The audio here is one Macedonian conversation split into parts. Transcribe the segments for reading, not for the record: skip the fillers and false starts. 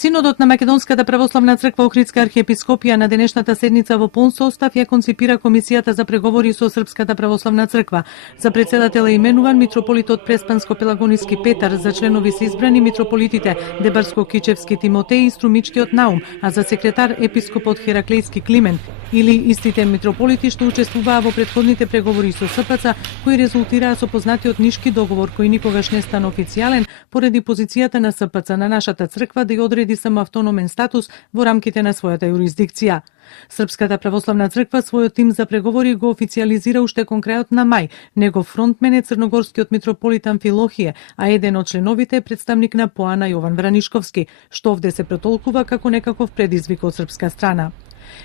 Синодот на Македонската православна црква Охридска архиепископија на денешната седница во полн состав ја конципира комисијата за преговори со Српската православна црква. За председател е именуван митрополитот Преспанско-Пелагониски Петар, за членови се избрани митрополитите Дебарско-Кичевски Тимотеј и Струмичкиот Наум, а за секретар епископот Хераклејски Климент, или истите митрополити што учествуваа во претходните преговори со СПЦ, кои резултираа со познатиот Нишки договор кој никогаш не стана официјален поради позицијата на СПЦ на нашата црква да ја одреди само автономен статус во рамките на својата юрисдикција. Српската православна црква својот тим за преговори го официјализира уште кон крајот на мај. Негов фронтмен е црногорскиот митрополит Амфилохије, а еден од членовите е представник на ПОА-на Јован Вранишковски, што овде се претолкува како некаков предизвик од српска страна.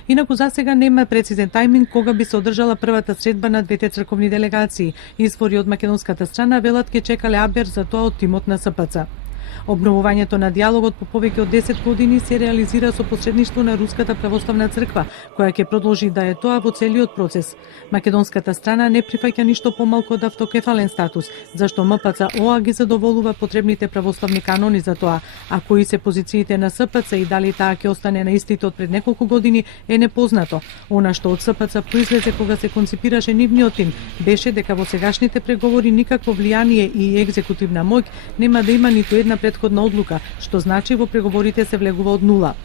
Инаку засега нема прецизен тајминг кога би се одржала првата средба на двете црковни делегации. Извори од македонската страна велат ке чекале абер за тоа од тимот на СПЦ. Обновувањето на диалогот по повеќе од 10 години се реализира со посредништво на Руската православна црква, која ќе продолжи да е тоа во целиот процес. Македонската страна не прифаќа ништо помалку од автокефален статус, зашто МПЦ-ОА ги задоволува потребните православни канони за тоа, а кои се позициите на СПЦ и дали таа ќе остане на истите од пред неколку години е непознато. Она што од СПЦ произлезе кога се конципираше нивниот тим беше дека во сегашните преговори никакво влијание и екзекутивна моќ нема да има ниту една предходна одлука, што значи во преговорите се влегува од нула.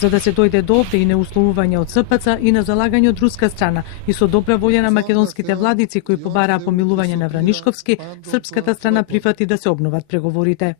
За да се дојде до овде и неусловување од СПЦ и на залагање од руска страна и со добра волја на македонските владици кои побараа помилување на Вранишковски, српската страна прифати да се обноват преговорите.